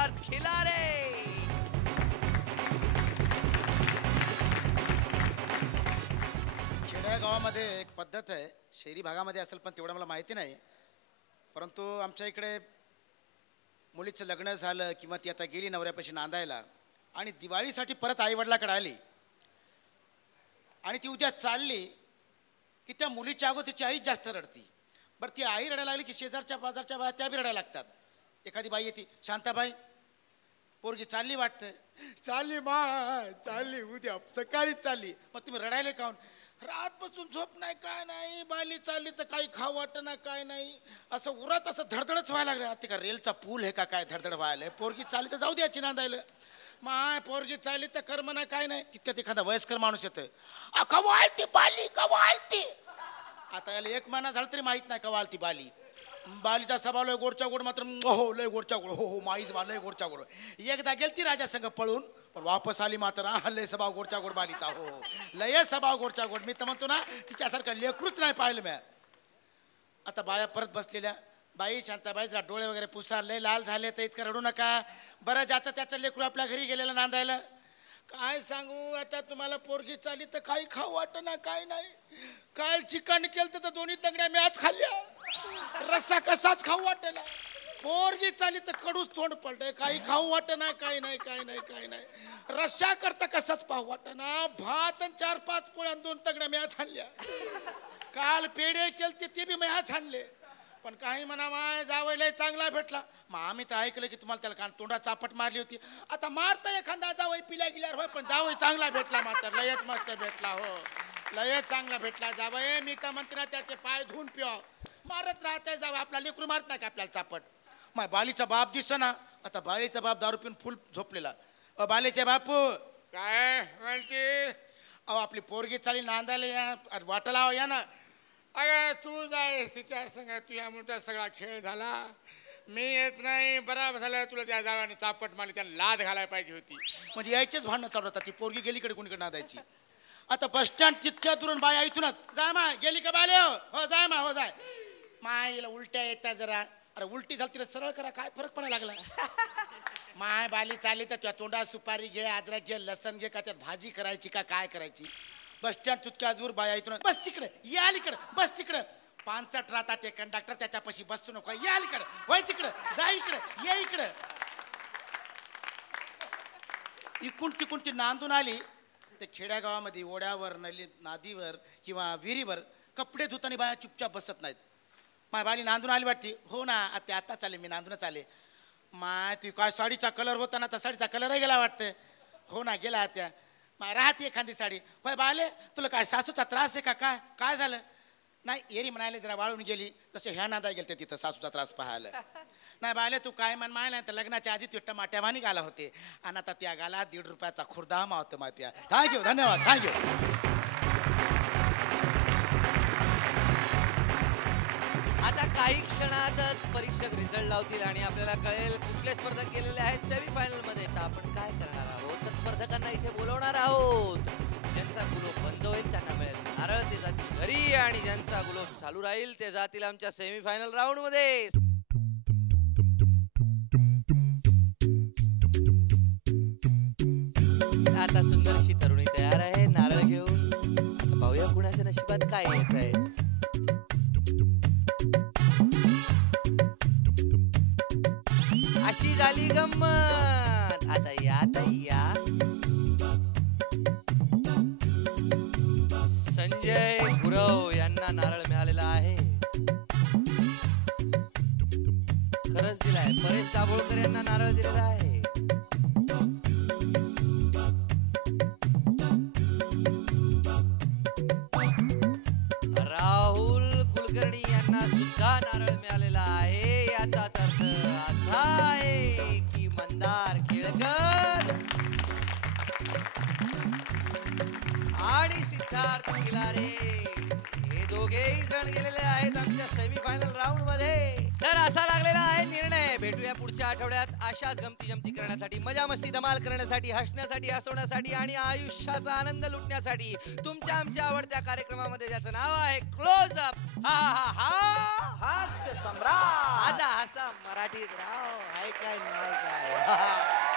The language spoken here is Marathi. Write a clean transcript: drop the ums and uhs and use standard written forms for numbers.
सिद्धार्थ खिलारे। खेड्या गावामध्ये एक पद्धत आहे, शहरी भागामध्ये असेल पण तेवढं मला माहिती नाही, परंतु आमच्या इकडे मुलीचं लग्न झालं किंवा ती आता गेली नवऱ्यापाशी नांदायला आणि दिवाळीसाठी परत आईवडिलाकडे आली आणि ती उद्या चालली की त्या मुलीच्या अगोदर तिची आई जास्त रडती. बरं ती आई रडायला लागली की शेजारच्या बाजारच्या बाया त्या बी रडायला लागतात. एखादी बाई येते, शांताबाई पोरगी चालली वाटतं. चालली माय चालली, उद्या सकाळीच चालली. मग तुम्ही रडायला काऊन? रातपासून झोप नाही काय नाही, बाली चालली तर काही खाऊ वाटत ना काय नाही, असं उरात असं धडधडच व्हायला लागलं. ते का रेलचा पूल आहे का काय धडधड व्हायला? पोरगी चालली तर जाऊ द्यायची नांदायला. माय पोरगी चालली तर कर्म ना काय नाही. तिथं एखादा वयस्कर माणूस येतोय, कवा आलती बाली कवा आलती. आता याला एक महिना झाला तरी माहित नाही कवा आलती बाली. बालीचा स्वभाव लय गोडच्या गोड, मात्र हो लय गोडच्या गोड, हो हो माईच बा लय गोडच्या गोड. एकदा गेलती राजा संग पळून, पण वापस आली मात्र लय स्वभाव गोडच्या गोड बालीचा. हो लय स्वभाव गोडच्या गोड. मी तर म्हणतो ना तिच्यासारखं लेकरूच नाही पाहिलं म्या. आता बाया परत बसलेल्या, बाई शांताबाई जरा डोळे वगैरे पुसार, लय लाल झाले तर इतकं रडू नका. बरं ज्याचं त्याचं लेकरू आपल्या घरी गेलेलं नांदायला. काय सांगू आता तुम्हाला, पोरगी चालली तर काही खाऊ वाटत ना काय नाही. काल चिकन केलं तर दोन्ही तंगड्या मी आज खाल्ल्या, रस्सा कसाच खाऊ वाटत ना. पोरगी चालली तर कडूच तोंड पडलंय, काही खाऊ वाटत नाही काय नाही काय नाही काय नाही. रस्सा करता कसाच पाहू वाटत ना. भात आणि 4-5 पोळ्या 2 तंगड्या मी आज खाल्ल्या. काल पेढे केलते ते बी मी आज आणले. पण काही म्हणा माय जावईला चांगला भेटला. मग आम्ही तर ऐकलं की तुम्हाला त्याला कान तोंडा चापट मारली होती. आता मारता एखादा जावई पिल्या गेल्यावर होय, पण जावई चांगला भेटला मात्र लयच मस्त भेटला. हो लयच चांगला भेटला जावई. मी तर म्हणते ना त्याचे पाय धुवून पिवा. मारत राहताय जावई, आपला लेकरू मारत नाही का आपल्याला चापट. माय बालीचा बाप दिसतो ना, आता बालीचा बाप दारू पिऊन फुल झोपलेला. बालीचे बापू काय म्हणते? अहो आपली पोरगी चाली नांदायला या, वाटाला या ना. अगं तू जाय तिच्या संग, तुझ्या मुळचा सगळा खेळ झाला. मी येत नाही. बराबर झालं, तुला त्या जागाने चापट मारली, त्याला लाद घालायला पाहिजे होती. म्हणजे यायचेच भांडणं चालू होतात. ती पोरगी गेली कडे कोणीकडे नांदायची. आता बस स्टँड तितक्या दुरून बाया इथूनच जाय मा गेली का बाले? हो जाय मा हो जाय. मायला उलट्या येतात जरा. अरे उलटी झाली तिला सरळ करा, काय फरक पडायला लागला. माय बाली चालली तर त्या तोंडात सुपारी घे, अद्रक घे, लसण घे, का त्यात भाजी करायची का काय करायची. बस स्टँड तितक्या दूर बाया इथून बस तिकडे, या अलीकडे बस तिकडे. 5 राहतात ते कंडक्टर, त्याच्यापाशी बसू नको, या अलीकडे वय तिकडे, जा इकडे, ये इकडे. इकून तिकून ती नांदून आली. ते खेड्यागावामध्ये ओढ्यावर नादीवर किंवा विहिरीवर कपडे धुताना बाया चुपचाप बसत नाहीत. माय बाली नांदून आली वाटते. हो ना ते आता चाले, मी नांदूनच आले. माय तू काय साडीचा कलर होता ना, त्या साडीचा कलरही गेला वाटतं. हो ना गेला त्या. माय राहते एखादी साडी. होय बाले तुला काय सासूचा त्रास आहे का काय? काय झालं? नाही एरी म्हणाले जरा वाळून गेली. तसे ह्या नांदा गेलते तिथं सासूचा त्रास पाहायला. नाही बाले तू काय म्हण माय नाही तर लग्नाच्या आधी तू टमाट्या भानी गाला होते आणि आता त्या गाला 1.5 रुपयाचा खुर्दा मावतो माय प्या. थँक्यू धन्यवाद थँक्यू. आता काही क्षणातच परीक्षक रिझल्ट लावतील आणि आपल्याला कळेल कुठले स्पर्धक गेलेले आहेत सेमीफायनल मध्ये. तर आपण काय करणार आहोत, तर स्पर्धकांना इथे बोलवणार आहोत. ज्यांचा गुलोब बंद होईल त्यांना मिळेल नारळ, ते जातील घरी. आणि ज्यांचा गुलोब चालू राहील ते जातील आमच्या सेमीफायनल राऊंड मध्ये. आता सुंदरशी तरुणी तयार आहे नारळ घेऊन. आता पाहूया कुणाच्या नशिबात काय येत आहे. अशी झाली गंमत. आता या ताई या. संजय गुरव यांना नारळ मिळालेला आहे. खरंच दिलाय. परेश दाभोळकर यांना नारळ दिलेला आहे. राहुल कुलकर्णी यांना सुद्धा नारळ मिळालेला आहे. याचाच अर्थ असा आहे की मंदार केळकर आणि सिद्धार्थ खिलारे हे दोघे दोघेही जण गेलेले आहेत आमच्या सेमीफायनल राऊंड मध्ये. तर असा लागलेला आहे निर्णय. भेटूया पुढच्या आठवड्यात अशाच गमती जमती करण्यासाठी, मजा मस्ती धमाल करण्यासाठी, हसण्यासाठी, हसवण्यासाठी आणि आयुष्याचा आनंद लुटण्यासाठी तुमच्या आमच्या आवडत्या कार्यक्रमामध्ये ज्याचं नाव आहे क्लोज अप. हा हा हा हास्य सम्राट. आता हसा मराठीत राव. हाय काय नाव काय